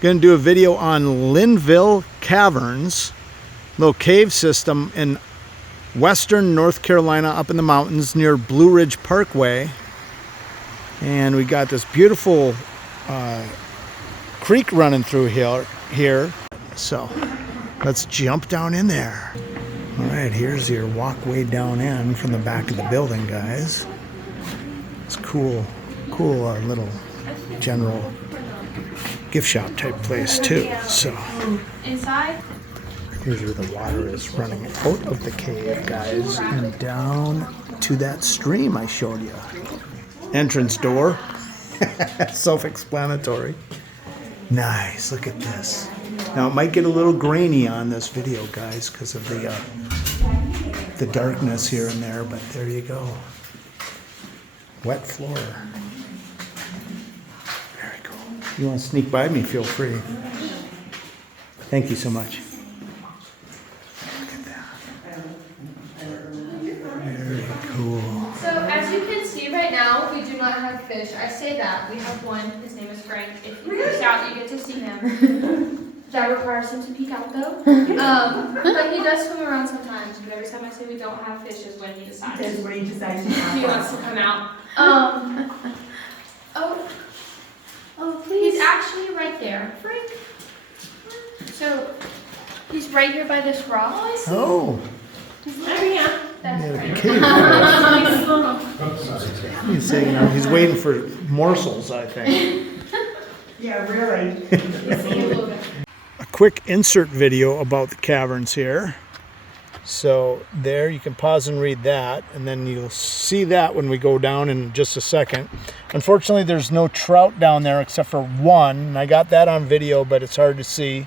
Going to do a video on Linville Caverns, little cave system in western North Carolina, up in the mountains near Blue Ridge Parkway. And we got this beautiful creek running through here. So let's jump down in there. All right, here's your walkway down in from the back of the building, guys. It's cool little general gift shop type place too. So inside, here's where the water is running out of the cave, guys, and down to that stream I showed you. Entrance door. Self-explanatory. Nice, look at this. Now it might get a little grainy on this video, guys, because of the darkness here and there, but there you go. Wet floor. Very cool. You want to sneak by me, feel free. Thank you so much. Look at that. Very cool. so as you can see right now, we do not have fish. I say that. We have one. His name is Frank. If you reach out, you get to see him. That requires him to peek out though. But he does swim around sometimes. But every time I say we don't have fish is when he decides. That's when he decides He wants to come out. Oh, please. He's actually right there. Frank. So he's right here by this rock. Oh. Marion. That's Yeah, Frank. cave. He's saying, he's waiting for morsels, I think. Yeah, really. A quick insert video about the caverns here. So there, you can pause and read that, and then you'll see that when we go down in just a second. Unfortunately, there's no trout down there except for one, and I got that on video, but it's hard to see.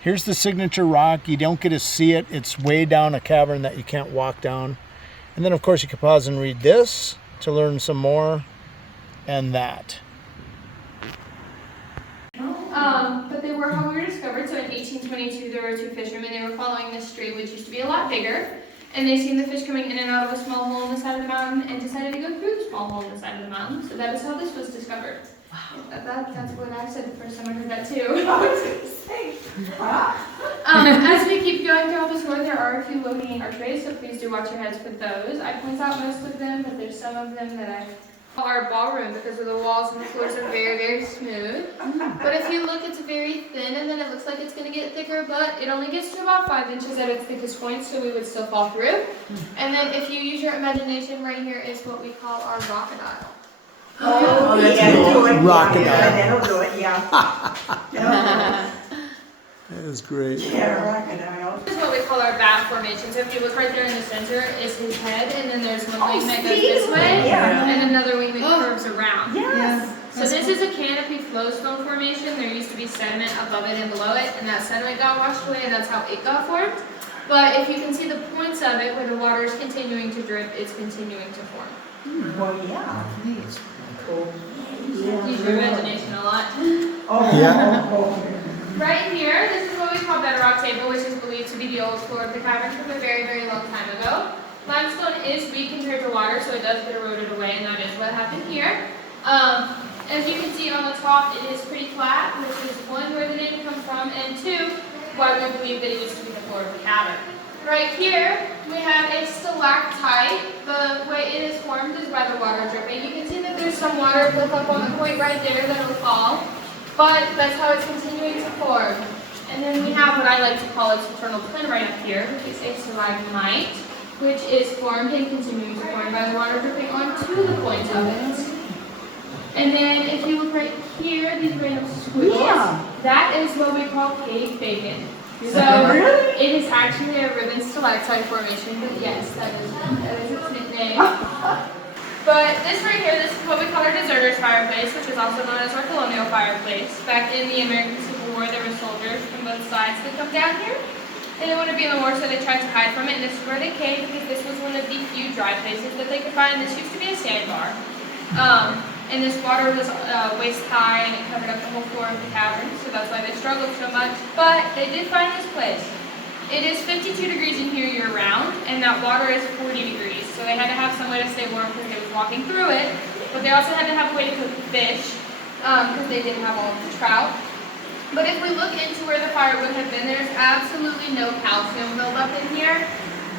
Here's the signature rock. You don't get to see it. It's way down a cavern that you can't walk down. And then, of course, you can pause and read this to learn some more, and that. But they were how we were discovered. So in 1822, there were two fishermen. They were following this stream, which used to be a lot bigger. And they seen the fish coming in and out of a small hole in the side of the mountain and decided to go through the small hole in the side of the mountain. So that is how this was discovered. Wow. That's what I said the first time I heard that too. I was going to say. As we keep going throughout the tour, there are a few locating archways, so please do watch your heads for those. I point out most of them, but there's some of them that I call our ballroom because of the walls and the floors are very, very smooth. But if you look, it's very thin, and then it looks like it's going to get thicker, but it only gets to about 5 inches at its thickest point, so we would still fall through. And then if you use your imagination, right here is what we call our crocodile. Oh, that's cool. Crocodile. That'll do it, yeah. That is great. Yeah, crocodile. This is what we call our bat formation. So if you look right there in the center is his head, and then there's one wing that goes this way, and another wing that curves around. Yes. So this is a canopy flowstone formation. There used to be sediment above it and below it, and that sediment got washed away, and that's how it got formed. But if you can see the points of it, where the water is continuing to drip, it's continuing to form. Well, yeah. Cool. Use your imagination a lot. Oh, Yeah. Right here, this is what we call bedrock table, which is believed to be the old floor of the cavern from a very, very long time ago. Limestone is weak compared to water, so it does get eroded away, and that is what happened here. As you can see on the top, it is pretty flat, which is one, where the name comes from, and two, why we believe that it used to be the floor of the cavern. Right here, we have a stalactite. The way it is formed is by the water dripping. You can see that there's some water built up on the point right there that will fall. But that's how it's continuing to form. And then we have what I like to call its eternal twin right up here, which is a stalagmite, which is formed and continuing to form by the water dripping onto the point of it. And then if you look right here, these random squiggles, that is what we call cave bacon. So it is actually a ribbon stalactite formation, but yes, that is its nickname. But this right here, this is what we call our deserters fireplace, which is also known as our colonial fireplace. Back in the American Civil War, there were soldiers from both sides that come down here. They didn't want to be in the war, so they tried to hide from it, and this is where they came because this was one of the few dry places that they could find. This used to be a sandbar. And this water was waist high, and it covered up the whole floor of the cavern, so that's why they struggled so much. But they did find this place. It is 52 degrees in here year-round, and that water is 40 degrees. So they had to have some way to stay warm because they were walking through it. But they also had to have a way to cook fish because they didn't have all of the trout. But if we look into where the fire would have been, there's absolutely no calcium buildup in here.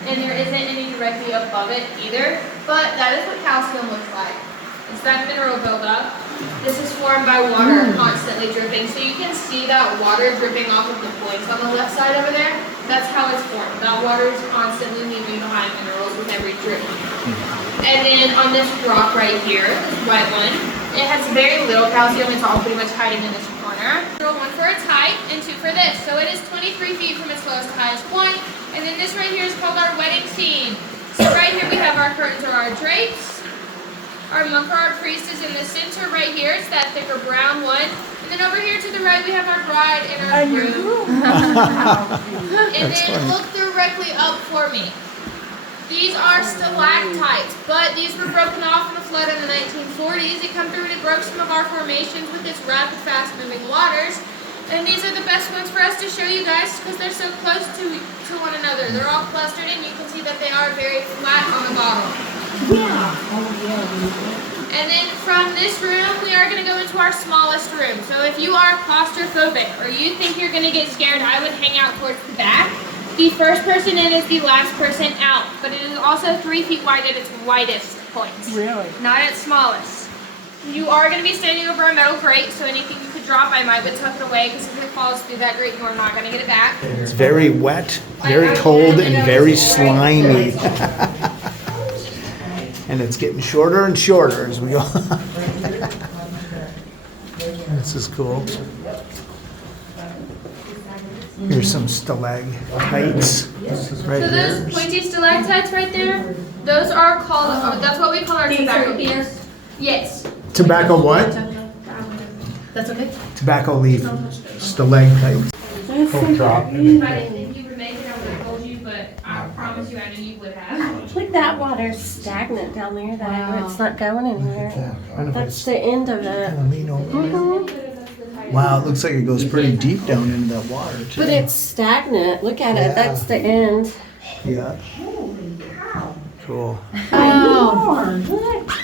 And there isn't any directly above it either. But that is what calcium looks like. It's that mineral buildup. This is formed by water constantly dripping. So you can see that water dripping off of the points on the left side over there. That's how it's formed. That water is constantly leaving behind minerals with every drip. And then on this rock right here, this white one, it has very little calcium. It's all pretty much hiding in this corner. One for its height and two for this. So it is 23 feet from its lowest to highest point. And then this right here is called our wedding scene. So right here we have our curtains or our drapes. Our monk or our priest is in the center right here. It's that thicker brown one. And then over here to the right we have our bride and our groom. And then look directly up for me. These are stalactites, but these were broken off in the flood in the 1940s. It come through and it broke some of our formations with its rapid, fast-moving waters. And these are the best ones for us to show you guys because they're so close to one another. They're all clustered and you can see that they are very flat on the bottom. And then from this room, we are going to go into our smallest room. So if you are claustrophobic or you think you're going to get scared, I would hang out towards the back. The first person in is the last person out, but it is also 3 feet wide at its widest point. Really? Not its smallest. You are going to be standing over a metal grate, so anything you could drop, I might would tuck it away because if it falls through that grate, you are not going to get it back. It's very wet, very cold, and very slimy. And it's getting shorter and shorter as we go. This is cool. Here's some stalactites right So there. those pointy stalactites right there, those are called, that's what we call our tobacco beans. Yes. Tobacco what? That's okay. Tobacco leaf stalactites. Oh, Trout. I didn't think you would make it, I would have told you, but I promise you I knew you would have. Look, that water's stagnant down there. It's not going anywhere. That's the end of it. Wow, it looks like it goes pretty deep down into that water too. But it's stagnant. Look at it. That's the end. Yeah. Cool.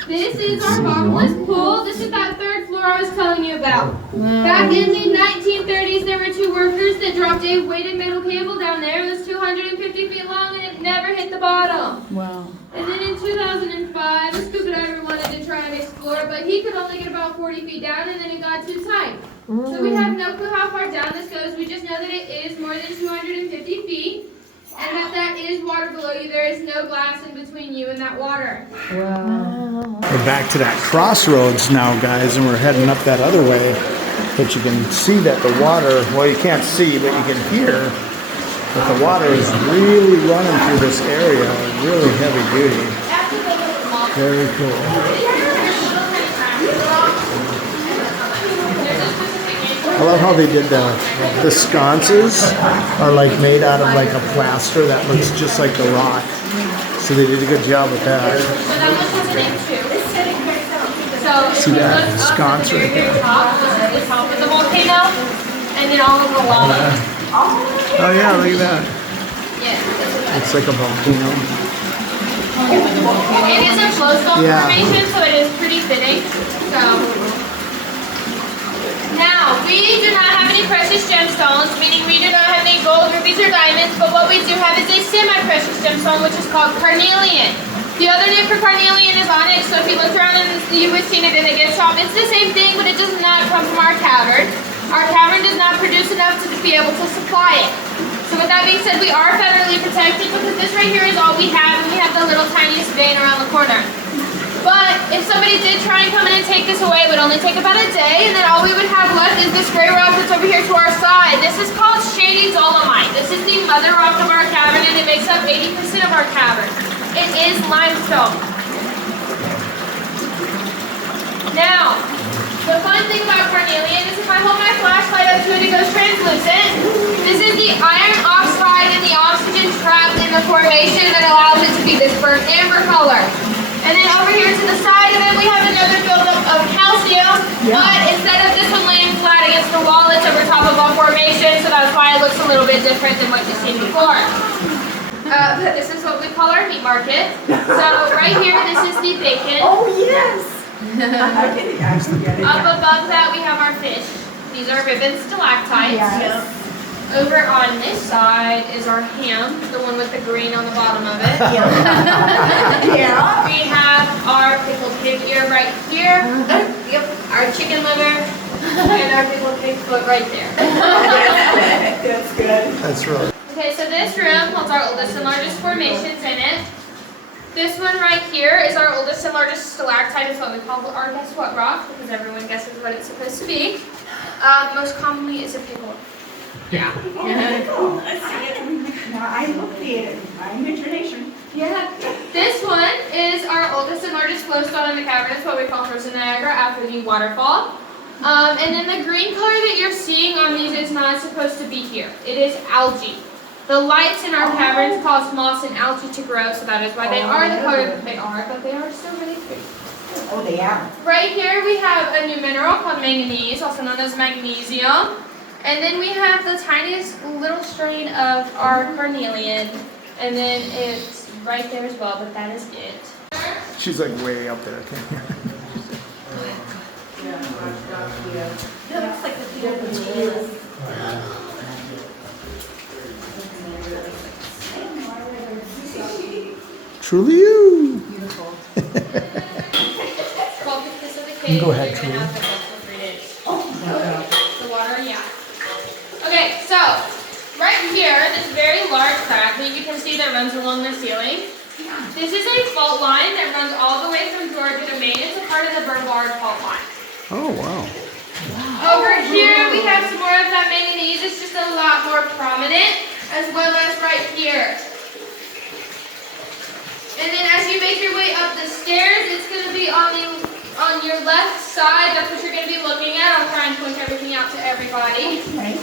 This is our bottomless pool. This is that third floor I was telling you about. Back in the 1930s, there were two workers that dropped a weighted metal cable down there. It was 250 feet long and it never hit the bottom. Wow. And then in 2005, a scuba diver wanted to try and explore, but he could only get about 40 feet down and then it got too tight. So we have no clue how far down this goes. We just know that it is more than 250 feet. And that is water below you. There is no glass in between you and that water. Wow. We're back to that crossroads now, guys, and we're heading up that other way. But you can see that the water, well, you can't see, but you can hear that the water is really running through this area, really heavy duty. Very cool. I love how they did the sconces are like made out of like a plaster that looks just like the rock. So they did a good job with that. So that was just an inch too. So See that sconce right there? This is the top of the volcano, and then all of the lava. Oh yeah, look at that. Yeah. It's like a volcano. It is a flowstone Yeah. formation, so it is pretty fitting. So. Now, we do not have any precious gemstones, meaning we do not have any gold, rubies, or diamonds, but what we do have is a semi-precious gemstone, which is called carnelian. The other name for carnelian is onyx, so if you look around and you would seen it in a gift shop, it's the same thing, but it does not come from our cavern. Our cavern does not produce enough to be able to supply it. So with that being said, we are federally protected because this right here is all we have, and we have the little tiniest vein around the corner. But if somebody did try and come in and take this away, it would only take about a day, and then all we would have left is this gray rock that's over here to our side. This is called shady dolomite. This is the mother rock of our cavern, and it makes up 80% of our cavern. It is limestone. Now, the fun thing about carnelian is if I hold my flashlight up to it, it goes translucent. This is the iron oxide and the oxygen trapped in the formation that allows it to be this burnt amber color. And then over here to the side of it, we have another buildup of calcium, but instead of this one laying flat against the wall, it's over top of a formation, so that's why it looks a little bit different than what you've seen before. But this is what we call our meat market. So right here, this is the bacon. Oh, yes. I get it. I get it. Up above that, we have our fish. These are ribbon stalactites. Yes. Over on this side is our ham, the one with the green on the bottom of it. Yeah. We have our pickled pig ear right here. Yep. Our chicken liver and our pickled pig foot right there. That's good. That's right. Okay, so this room holds our oldest and largest formations in it. This one right here is our oldest and largest stalactite. It's what we call our guess what rock, because everyone guesses what it's supposed to be. Most commonly it's a pickle. Yeah. Oh, I see it. Now I look at it. I'm in tradition. Yeah. This one is our oldest and largest flowstone in the cavern. It's what we call Frozen Niagara after the waterfall. And then the green color that you're seeing on these is not supposed to be here. It is algae. The lights in our caverns cause moss and algae to grow, so that is why they are the color that they are, but they are still really pretty. Oh, they are. Right here we have a new mineral called manganese, also known as magnesium. And then we have the tiniest little strain of our carnelian. And then it's right there as well, but that is it. She's like way up there. I can't hear. That looks like the difference. Truly you. You go ahead, Truly. The water, yeah. Okay, so right here, this very large crack that you can see that runs along the ceiling. This is a fault line that runs all the way from Georgia to Maine. It's a part of the Brevard fault line. Oh wow. Over here, we have some more of that manganese. It's just a lot more prominent, as well as right here. And then as you make your way up the stairs, it's going to be on your left side. That's what you're going to be looking at. I'll try and point everything out to everybody. Okay.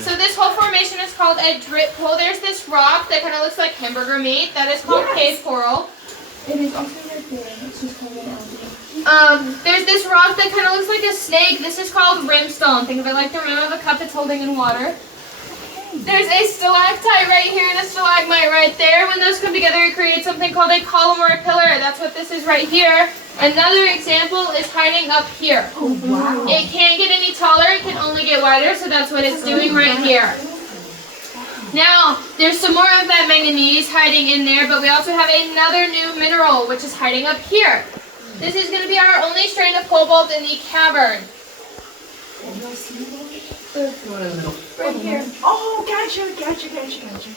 So this whole formation is called a drip pool. There's this rock that kind of looks like hamburger meat. That is called cave coral. It is also right there. It's just called an algae. There's this rock that kind of looks like a snake. This is called rimstone. Think of it like the rim of a cup it's holding in water. There's a stalactite right here and a stalagmite right there. When those come together, it creates something called a column or a pillar. That's what this is right here. Another example is hiding up here. Oh, wow. It can't get any taller. It can only get wider, so that's what it's doing right here. Now, there's some more of that manganese hiding in there, but we also have another new mineral, which is hiding up here. This is going to be our only strain of cobalt in the cavern. Right here. Oh, gotcha.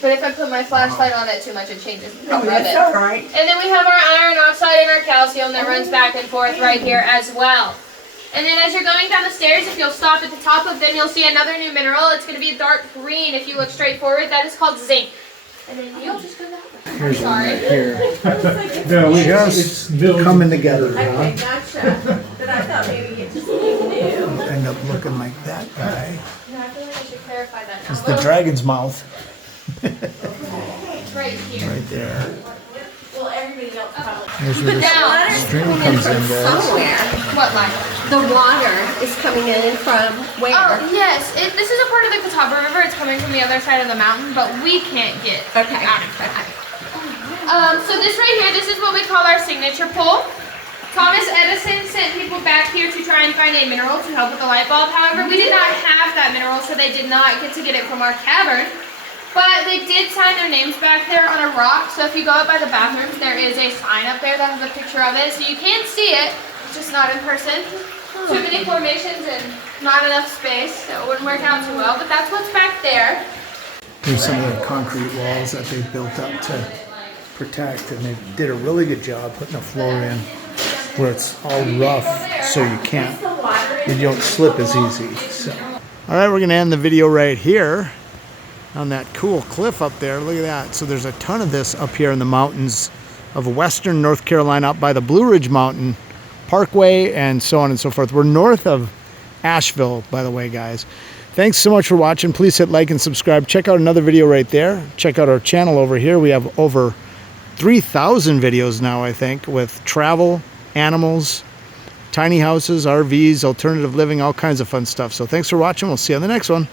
But if I put my flashlight on it too much, it changes the Oh, color of that's it. all right. And then we have our iron oxide and our calcium that runs back and forth right here as well. And then as you're going down the stairs, if you'll stop at the top of them, you'll see another new mineral. It's going to be a dark green if you look straight forward. That is called zinc. And then you'll just go that way. Here's one Sorry. right here. No, we Just coming together. Okay, gotcha. But I thought maybe it just new. End up looking like that guy. No, I feel like I should clarify that now. It's the dragon's mouth. It's right here. Right there. Well, everybody else probably. Here's where the Now, stream comes in, guys. Somewhere. what line? The water is coming in from where? Oh, yes. This is a part of the Catawba River. It's coming from the other side of the mountain, but we can't get Okay. out of it. So this right here, this is what we call our signature pool. Thomas Edison sent people back here to try and find a mineral to help with the light bulb. However, we did not have that mineral, so they did not get to get it from our cavern. But they did sign their names back there on a rock. So if you go up by the bathrooms, there is a sign up there that has a picture of it. So you can see it, just not in person. Too many formations and not enough space, so it wouldn't work out too well. But that's what's back there. Here's some of the concrete walls that they built up to protect, and they did a really good job putting a floor in where it's all rough, so you don't slip as easy. So, all right, we're gonna end the video right here on that cool cliff up there. Look at that. So there's a ton of this up here in the mountains of western North Carolina, up by the Blue Ridge Mountain Parkway and so on and so forth. We're north of Asheville, by the way, guys. Thanks so much for watching. Please hit like and subscribe. Check out another video right there. Check out our channel over here. We have over 3,000 videos now, I think, with travel, animals, tiny houses, RVs, alternative living, all kinds of fun stuff. So thanks for watching. We'll see you on the next one.